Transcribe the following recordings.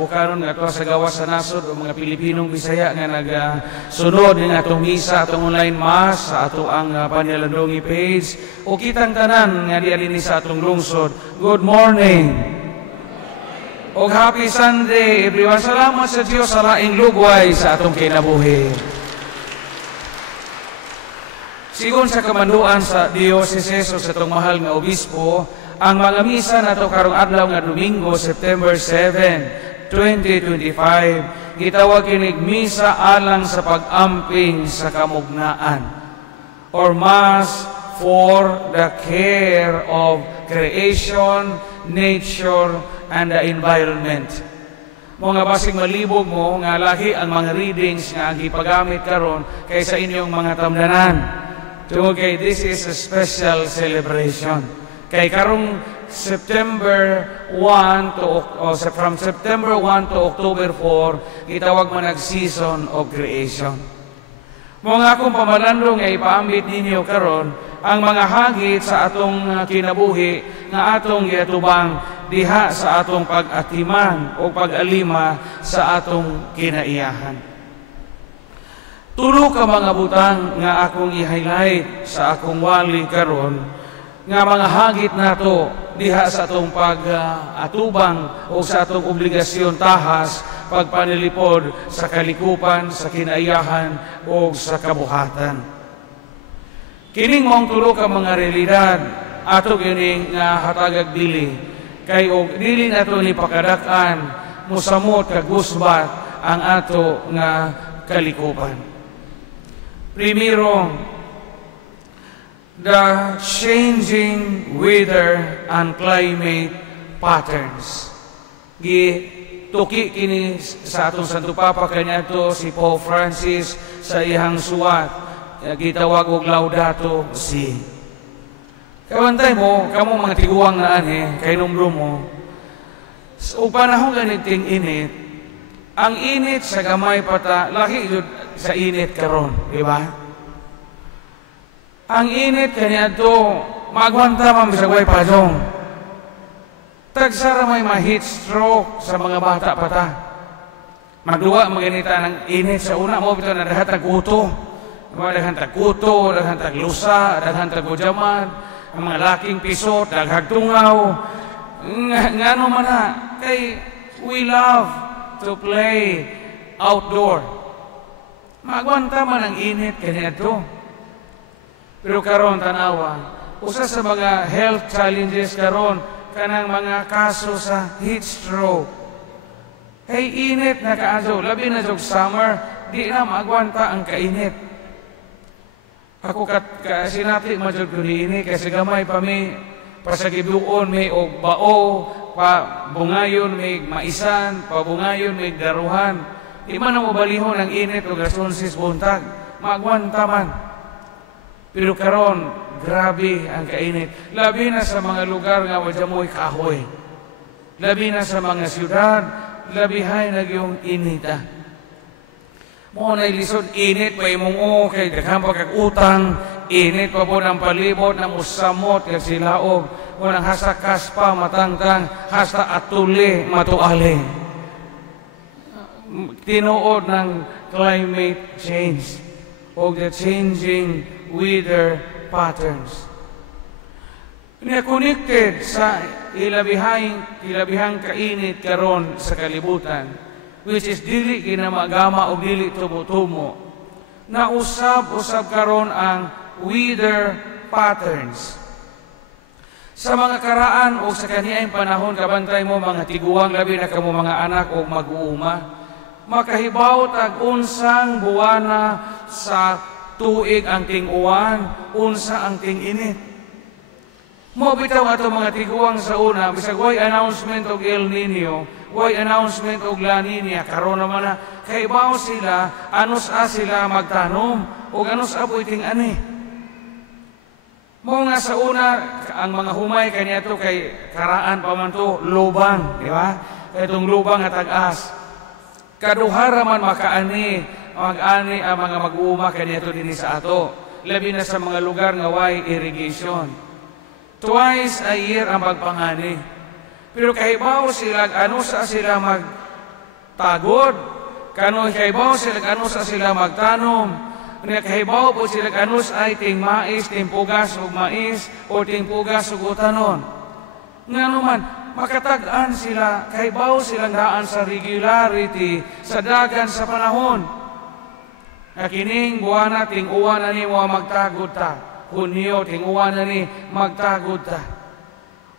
bukanon nga ato sa gawas sa nasod o mga Pilipinong Bisaya nga nagasunod ng atong misa, atong online mass sa ato ang Panyalandongi page o kitang tanan nga dialini sa atong lungsod. Good morning o happy Sunday everyone. Salamat sa Dios sa laing lugway sa atong kinabuhi. Sigon sa kamanduan sa Diocese o sa itong mahal nga obispo, ang mga misa nato karong adlaw nga Domingo, September 7, 2025, gitawag kinig misa alang sa pag-amping sa kamugnaan or Mass for the care of creation, nature, and the environment. Mga basig malibog mo nga lahi ang mga readings nga gipagamit karon kaysa inyong mga tamdanan. Tungod kay this is a special celebration. Kay karong September 1 to from September 1 to October 4, gitawag man nag-season of creation. Mga akong pamalandong nga ipaambit ninyo karon ang mga hagit sa atong kinabuhi nga atong giatubang diha sa atong pag-atiman o pag-alima sa atong kinaiyahan. Tulo ka mga butang nga akong i-highlight sa akong wali karon nga mga hagit nato diha sa atong pag-atubang o sa atong obligasyon tahas pagpanilipod sa kalikupan, sa kinaiyahan o sa kabuhatan. Kining mong tulo ka mga realidad ato kining nga hatagag dili kay og dili nato ni pakadakan musamot kag gusbat ang ato nga kalikupan. Primero, the changing weather and climate patterns. Gituki kini sa atong Santo Papa kaniadto si Pope Francis sa iyang suwat, gitawag og Laudato Si. Kabantay mo, kamo mga tiguang na kay numbro mo, o panahon ganiting init, ang init sa gamay pata, laki sa init karon, di ba? Ang init kaniadto magwanta man sa way padong. Tagsara may ma-heat stroke sa mga bata pata. Magduwa maganita ng init sa una mo bitaw na daghang tag-uto. Daghang tag-uto, daghang tag-lusa, daghang tag-ujaman, ang mga laking pisot, daghang tungaw. Ngano man na kay we love to play outdoor. Magwanta man ang init kaniadto. Pero karon tanawa, usa sa mga health challenges karon kanang mga kaso sa heat stroke. Kay init na kaaso, labi na jog summer, di na maagwanta ang kainit. Ako sinati majud ko ini kasi gamay pa mi pasagibuon mi og bao, pa bungayon mi maisan, pa bungayon mi daruhan. Di man mo balihon ang init og alas 11 buntag, maagwanta man. Pero karon grabe ang kainit. Labi na sa mga lugar nga wadya mo'y kahoy. Labi na sa mga siyudad, labihay na yung inita. Mo na ilisod, init pa imong kay daghang pagkakutang, init pa po ng palibot, ng usamot, kay silaog, o ng hasta kaspa, matangtang, hasta atuli, matuali. Tinuod ng climate change o the changing weather patterns. Connected sa ilabihang kainit karon sa kalibutan, which is dili ginamagama o dili tumo-tumo, na usab karon ang weather patterns. Sa mga karaan o sa kaniyaing panahon, kabantay mo mga tiguang, labi na kamo mga anak o mag-uuma, makahibaw tag unsang buwana sa tuig ang ting-uwan, unsa ang ting-init. Mo bitaw ato mga tiguang sa una, bisag way announcement og El Nino, way announcement og La Nina, karon naman na kaibaw sila, anos sila magtanom, o anos apoy ting-ani. Mo nga sa una, ang mga humay kaniadto kay karaan pa man to, lubang, di ba? Itong lubang at tag-as. Kaduhara man makaani, mag-ani ang mga mag-uuma kaniadto dinhi sa ato. Labi na sa mga lugar nga way irrigation. Twice a year ang magpangani. Pero kahibaw sila, ano sa sila magtagod. Kano kaibaw sila kanus sila magtanom. Unya kaibaw po sila kanus ay ting mais, ting pugas ug mais o ting pugas ug utanon. Nganuman makatag-an sila, kaibaw silang daan sa regularity sa dagan sa panahon. Kining buwan na ting uwan na ni mo magtagod ta. Hunyo ting uwan na ni magtagod ta.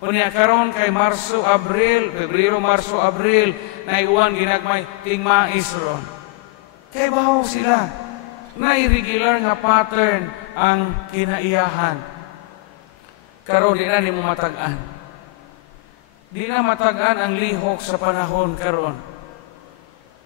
Unya karon kay Marso, Abril, Pebrero, Marso, Abril, na iwan ginagmay ting mais ron. Kay bahaw sila. Na irregular nga pattern ang kinaiyahan. Karon di na nimo matag-an. Di na matag-an ang lihok sa panahon karon.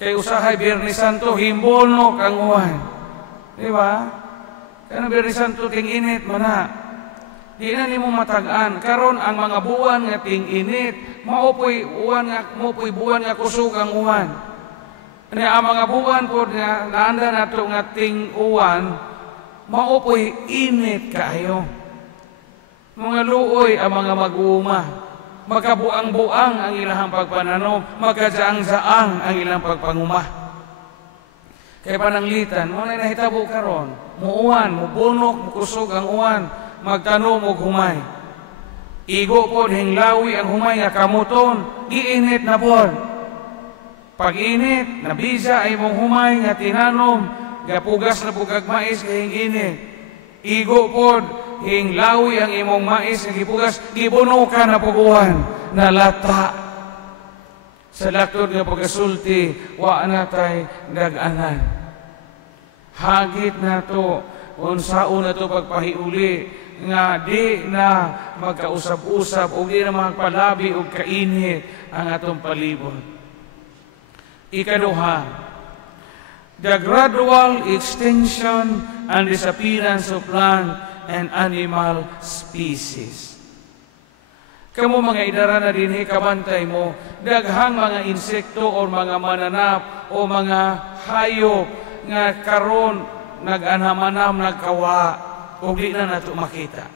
Kay usahay Biyernes Santo himbolno kang uwan. Di ba? Kaya Biyernes Santo ting init mana. Di na nimo matag-an. Karon ang mga buwan nga ting init, maupoy buwan nga kusog ang uwan. Ang mga buwan po nga naanda nato nga ting uwan, maupoy init kaayo. Mga luoy ang mga mag-uuma. Magkabuang-buang ang ilang pagpananom, magkajaang-jaang ang ilang pagpanguma. Kaya pananglitan, mo na nahitabo karon, muuwan, mubunok, mukusog ang uwan, magtanom og humay. Igo po hinglawi ang humay nga kamuton, giinit na pod. Pag init, nabisa ay mong humay nga tinanom, gapugas na bugag mais kahing init. Igo po hinglawi ang imong mais nga gipugas, gibunukan na puguhan, nalata. Sa laktod nga pagasulti, wa natay dag-anan. Hagit na to, unsaon na to pagpahiuli, nga di na magkausap-usap o di na magpalabi o kainit ang atong palibot. Ikaduha, the gradual extinction and disappearance of plant and animal species. Kamu mga idara na din kabantay mo, daghang mga insekto o mga mananap o mga hayop nga karon nag-anhamanam, nagkawa, o di na nato makita.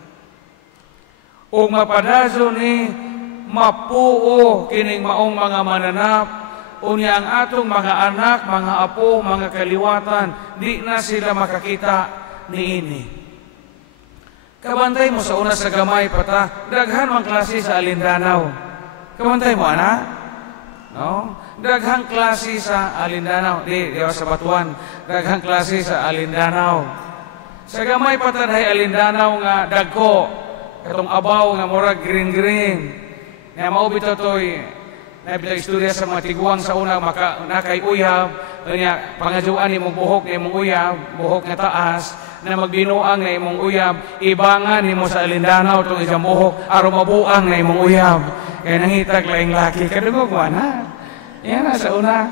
O mapadazo ni mapuo kining maong mga mananap, o niya ang atong mga anak, mga apo, mga kaliwatan, di na sila makakita ni ini. Kabantay mo sa una sa gamay pata, daghan mang klase sa alindanaw. Kabantay mo, ana? No? Daghang klase sa alindanaw. Di sa batuan. Daghang klase sa alindanaw. Sa gamay patadhay alindanaw nga dagko, katong abaw nga murag green-green. Nga maubito to'y nabitag istorya sa mga tiguang sa una nakay uyab, kanya pangadyoan ni mong buhok ni mong uyab, buhok nga taas, na magbinuang na imong uyab, ibangan ni mo sa alindanaw itong isang buhok, aron mabuang na imong uyab. Kaya nangitag laing laki, kadungog mo na. Yan na sa una.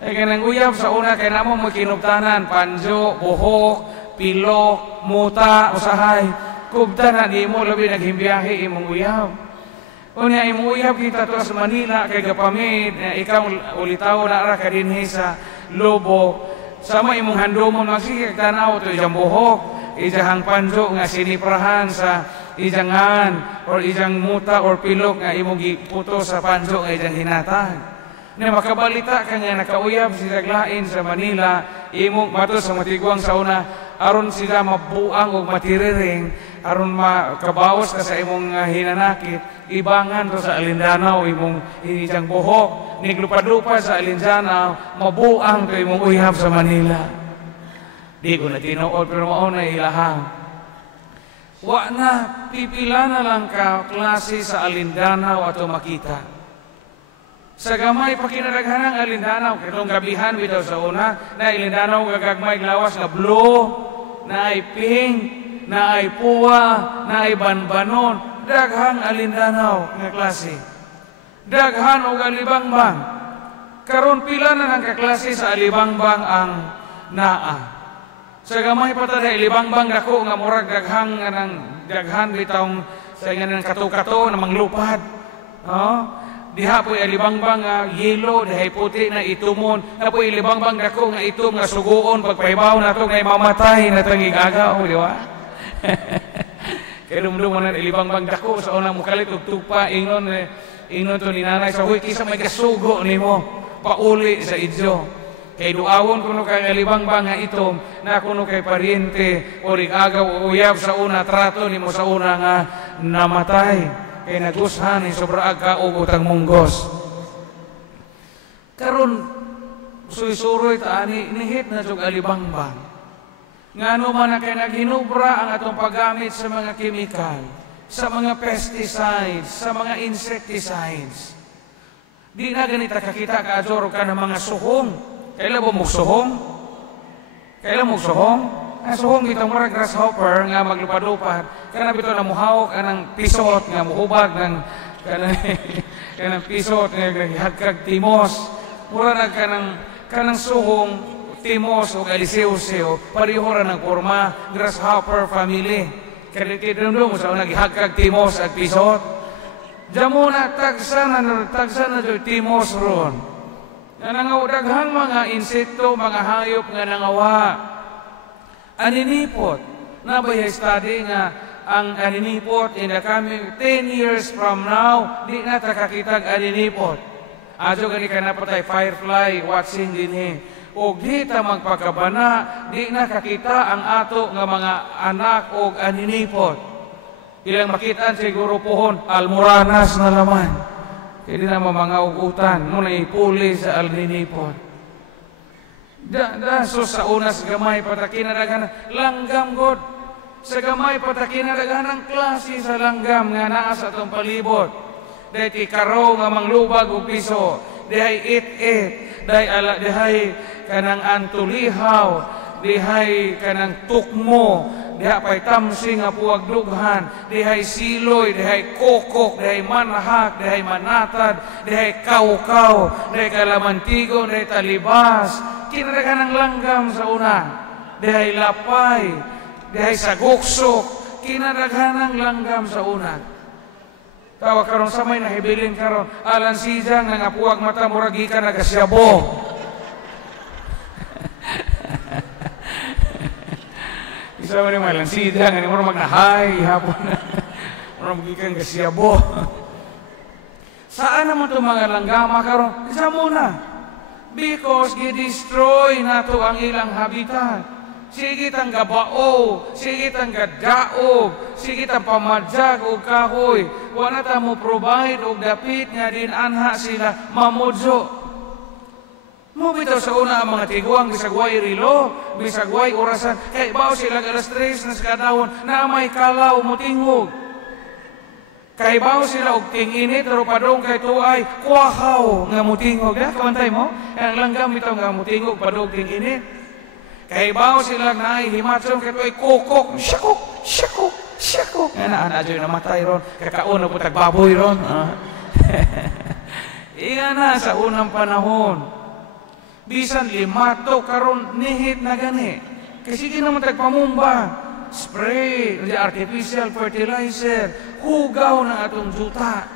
Kaya nang uyab sa una, kaya namang magkinubtanan, panjo, buhok, pilok, muta, usahay. Kubta na di mo, labi naghimbiyahe imong uyab. Unya imong uyab kita to sa Manila, kay gapamid, ikaw ulitaw na ara ka dinhi sa Lobo. Sama imong handomon, magsigig tanaw to ijang buhok, ijang panjo nga siniprahan sa ijangan, or ijang muta or pilok nga imong giputo sa panjo nga ijang hinatag. Na makabalita ka nga nakauyab sila lain sa Manila, imong mato sa matiguang sa una, aron sila mabuang o matiriring, aron makabawas ka sa imong hinanakit, ibangan to sa alindanaw, imong ijang buhok, niglupa-lupa sa alindanaw, mabuang to imong uyab sa Manila. Di ko na tinuod, pero mauna ilahang. Wa na, pipila na lang ka klase sa alindanaw ato makita. Sa gamay pakinadaghan ng alindanaw, katong gabihan bitaw sa una, na alindanaw gagagmay lawas na blue, na ay pink, na ay puwa, na ay banbanon, daghang alindanaw nga klase. Daghan o alibangbang. Karon pila na ng kaklase sa alibangbang ang naa. Sa gamay patada alibangbang dako nga murag daghan bitawng sa nga kato-kato na manglupad. Diha po alibangbang nga yelo, diha puti na itumon, na po alibangbang dako nga itom nga suguon, pagpahibaw na ito nga mamatay na itong igagaw, di ba? Kaya dumdum na alibangbang dako sa unang mukalit, tugtupa, ingnon to ni nanay sa huy, kisa may kasugo ni mo, pauli sa idyo. Kay duawon kuno kay alibangbang nga itom na kuno kay paryente o rigagaw o uyab sa una trato nimo sa una nga namatay kay nagushan ni sobra agka og utang munggos. Karon suy-suroy ta ani nihit na jug alibangbang. Ngano man na kay naghinubra ang atong paggamit sa mga kemikal, sa mga pesticides, sa mga insecticides. Di na ganita kakita ka adoro ka ng mga suhong. Kailan mo magsuhong? Kailan mo magsuhong? Ang suhong bitong murag grasshopper nga maglupad-lupad. Kana bito na muhawak anang pisot nga muhubag ng kanang pisot nga naghagkag timos. Mura na kanang suhong timos o aliseo-seo pareho ra ng forma grasshopper family. Kaya mo sa naghagkag timos at pisot. Diyan na tagsa na timos ron. Na nangawadaghang mga insekto, mga hayop nga nangawa. Aninipot. Nabay study nga ang aninipot in the coming 10 years from now, di na takakitag aninipot. Adyo gani ka na patay firefly watching din O di ta magpakabana, di na kakita ang ato nga mga anak o aninipot. Ilang makitaan siguro pohon, almoranas na naman. Hindi na mga ugutan, muna ipuli sa alninipot. So sa unas gamay patakin na daghan, langgam god. Sa gamay patakin na daghan ng klase sa langgam nga naa sa atong palibot. Dahil ti karo nga manglubag o piso, dihay it-it, dihay kanang antulihaw, dihay kanang tukmo, dihay pa'y tamsi nga puwag dughan, dihay siloy, dihay kokok, dihay manahak, dihay manatad, dihay kaukaw, dihay kalamantigo, dihay talibas. Kinaragan ng langgam sa una, dihay lapay, dihay saguksok, kinaragan ng langgam sa una. Tawa karon sa may nahibilin karon, alan sijang nga puwag mata muragi ka nagasyabo. Isa mo rin malansida, nga mo magnahay, hapon na. Mo magiging gasyabo. Saan naman itong mga langgama karon? Isa muna. Because gi-destroy na to ang ilang habitat. Sige tang gabao, sige tang gadaog, sige tang pamadyag o kahoy. Wala ta mo provide o dapit nga din anha sila mamudso. Mo bitaw sa una ang mga tiguang bisagway rilo, bisagway orasan. Kay bao sila alas 3 na sa kadawon na may kalaw mo tingog. Kay bao sila og ting-init pero padong kay tuay kuwahaw nga mo tingog. Kamantay mo? Ang langgam bitaw nga mo tingog padong ting-init. Kay bao sila naay himatson kay tuay kokok, syakok, syakok, syakok. Nga na adyo namatay ron. Kakaon na po tagbaboy ron. Iyan na sa unang panahon. Bisan limato karon nihit na gani. Kasi di naman tagpamumba. Spray, artificial fertilizer, hugaw na atong juta.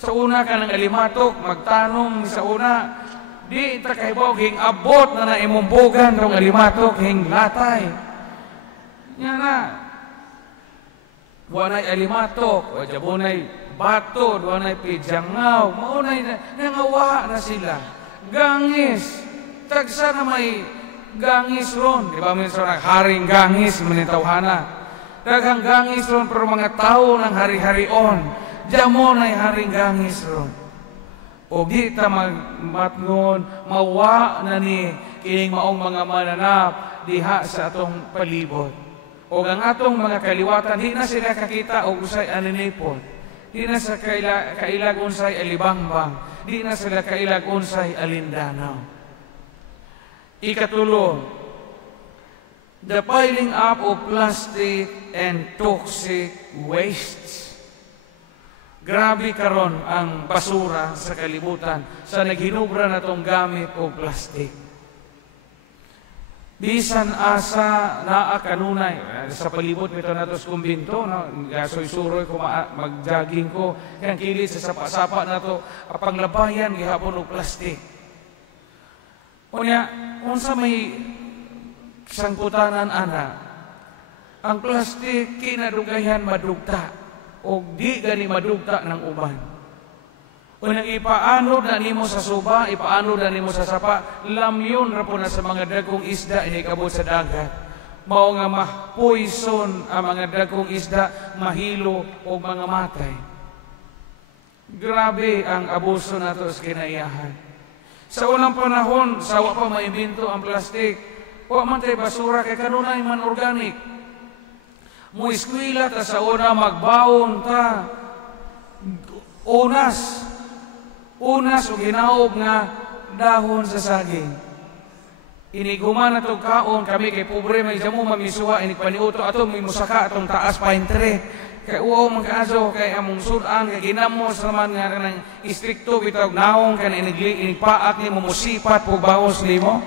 Sa una ka ng alimatok, magtanong sa una, di ta kahibaw hing abot na naimumbugan ng alimatok hing latay. Yan na. Buwanay alimatok, o jabunay bato, buwanay pidyangaw, maunay na, nangawa na sila. Gangis. Tagsa na may gangis ron. Di ba minsan haring gangis, manitawhana. Daghang gangis ron, pero mga tao ng hari-harion. Diyamo na'y haring gangis ron. O di ta matngon, mawa na ni kining maong mga mananap diha sa atong palibot. O ang atong mga kaliwatan, di na sila kakita o usay aninipon. Di na sa kailag unsay alibangbang. Di na sila kailag unsay alindanaw. Ikatulo, the piling up of plastic and toxic wastes. Grabe karon ang basura sa kalibutan sa naghinubra na tong gamit o plastic. Bisan asa naa kanunay sa palibot mito nato sa kumbinto no gasoy-suroy ko mag-jogging ko kang kilit sa sapa-sapa nato panglabayan gihapon og plastic. Unya unsa may sangputanan ana ang plastic kinadugayan madugta og di gani madugta ng uban. Unang ipaanod na nimo sa suba, ipaanod na nimo sa sapa, lamyon ra po na sa mga dagkong isda inikabot sa dagat. Mao nga ma-poison ang mga dagkong isda, mahilo o mga matay. Grabe ang abuso nato sa kinaiyahan. Sa unang panahon, sawa pa maimbento ang plastik. Wa man tay basura kay kanunay man organic. Mo eskwela ta sa una magbaon ta unas o ginaob nga dahon sa saging. Iniguman na itong kaon, kami kay pobre, may dyan mo mamisuwa, inikpaniuto, ato may musaka, atong taas pine tree. Kay uwaw magkaaso, kay among sudan, kay ginamos naman nga ng istrikto, bitawag naong, kaya inikpaak ni mo, musipat, pugbaos ni mo.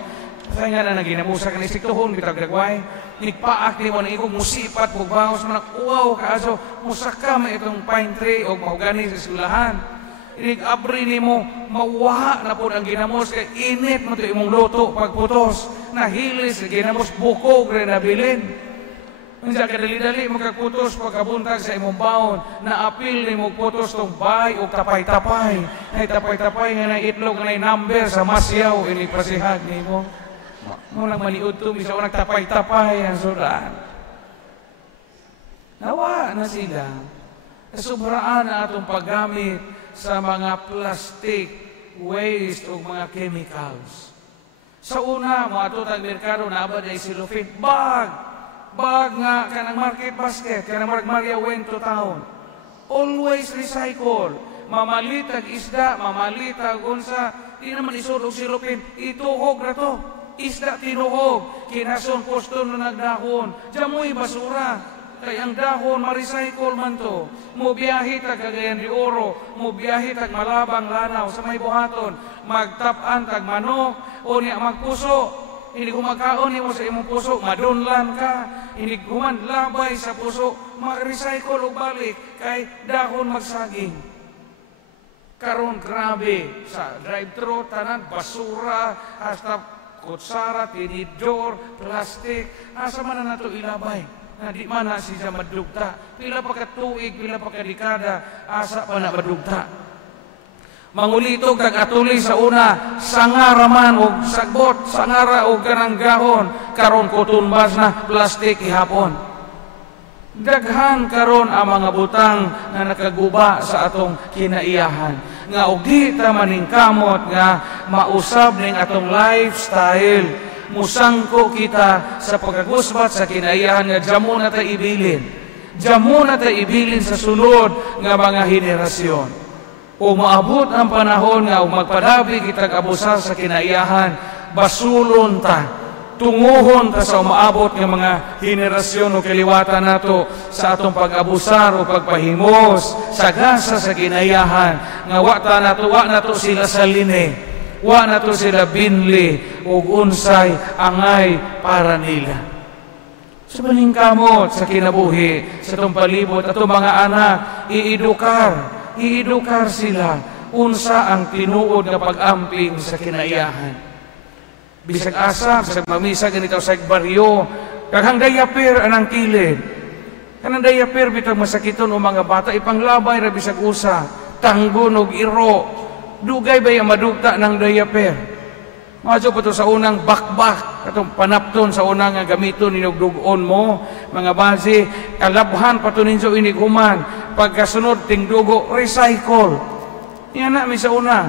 Kasi nga na naginamusa ka na istriktohon, bitawag dagway. Inikpaak ni mo, na ikong musipat, pugbaos, manak uwaw, kaaso, musaka may itong pine tree, o mahugani sa sulahan. Inig-abri ni mo, mawaha na po ang ginamos, kay init mo ito imong luto pagputos, nahilis, ginamos, bukog rin nabilin. Minsan kadali-dali magkaputos pagkabuntag sa imong baon, naapil ni mo putos tong bay o tapay-tapay. Ay tapay-tapay nga na itlog nga na number sa masyaw, inipasihag ni mo. Munang maliud to, misa unang tapay-tapay ang sudan. Nawa na sila. Sobraan na atong paggamit sa mga plastic waste o mga chemicals. Sa una, mga tutag merkado na abad ay silufin, bag nga kanang market basket, kanang Maria Wento taon. Always recycle. Mamalitag isda, mamalitag unsa, di naman isulog silupin, ituhog na to. Isda tinuhog, kinason poston na nagdahon, jamoy basura. Kay ang dahon, ma-recycle man to. Mubiyahe tag Cagayan de Oro, mubiyahe tag Malabang Lanaw sa may buhaton, magtapan tag manok, o niya magpuso. Hindi kumakaon mo sa imong puso, madunlan ka. Hindi kuman labay sa puso, mag-recycle o balik, kay dahon magsaging. Karon grabe, sa drive-thru, tanan, basura, hasta kutsara, tinidor, plastic, asa man na nato ilabay. Na di man na siya madugta. Pila pa katuig, pila pa kadekada, asa pa na madugta. Mangulitog tag-atuli sa una, sangaraman o sagbot, sangara o karanggahon, karon kutunbas na plastik ihapon. Daghan karon ang mga butang na nakaguba sa atong kinaiyahan. Nga og di ta maningkamot nga mausab ning atong lifestyle. Musangko kita sa pagkagusbat sa kinaiyahan nga damo na tayo ibilin. Damo na tayo ibilin sa sunod nga mga henerasyon. O maabot ang panahon nga magpadabi kitag abusa sa kinaiyahan, basulon ta, tunguhon ta sa umaabot nga mga henerasyon o kaliwatan nato sa atong pag-abusar o pagpahimos sa gasa sa kinaiyahan nga wa nato sila sa line. Wa na to sila binli o unsay angay para nila. Sa maningkamot, sa kinabuhi, sa itong palibot, at mga anak, iidukar sila unsa ang tinuod na pag-amping sa kinaiyahan. Bisag asa, bisag mamisa, ganito sa baryo, kaghang dayapir anang kilid. Kanang dayapir, bitang masakiton o mga bata, ipanglabay na bisag usa, tanggon o iro, dugay ba yung madugta ng diaper? Maso pa ito sa unang bakbak, katong panapton sa unang gamiton ninugdugon mo, mga base, kalabhan pa ito ninyo iniguman, pagkasunod ting dugo, recycle. Yan na, may sa una,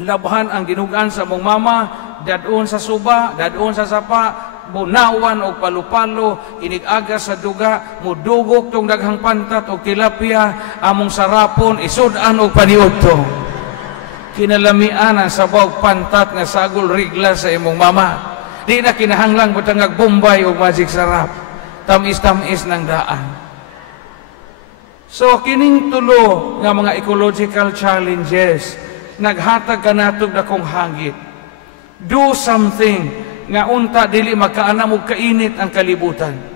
labhan ang dinugan sa mong mama, dadon sa suba, dadon sa sapa, bunawan o palupalo, inigagas sa duga, mudugok tong daghang pantat o tilapia, among sarapon, isudan o paniud to. Kinalamian ang sabaw pantat nga sagol rigla sa imong mama. Di na kinahanglang butang Bombay o magic sarap. Tamis-tamis ng daan. So, kining tulo nga mga ecological challenges, naghatag ka natog na kong hangit. Do something nga unta dili magkaanam og kainit ang kalibutan.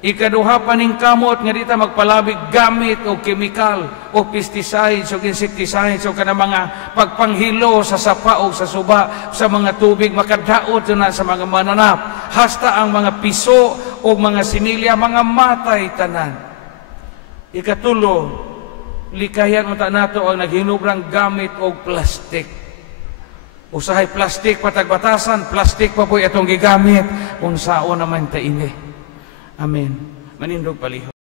Ikaduha paning kamot nga dita magpalabig gamit o chemical o pesticides o insecticides o kana mga pagpanghilo sa sapa o sa suba sa mga tubig makadaot na sa mga mananap hasta ang mga piso o mga similya mga matay tanan. Ikatulo, likayan mo ta nato ang naghinubrang gamit og plastik. Usahay plastik patagbatasan, plastik pa po itong gigamit. Unsaon naman ta ini. Amen. Manindog palihog.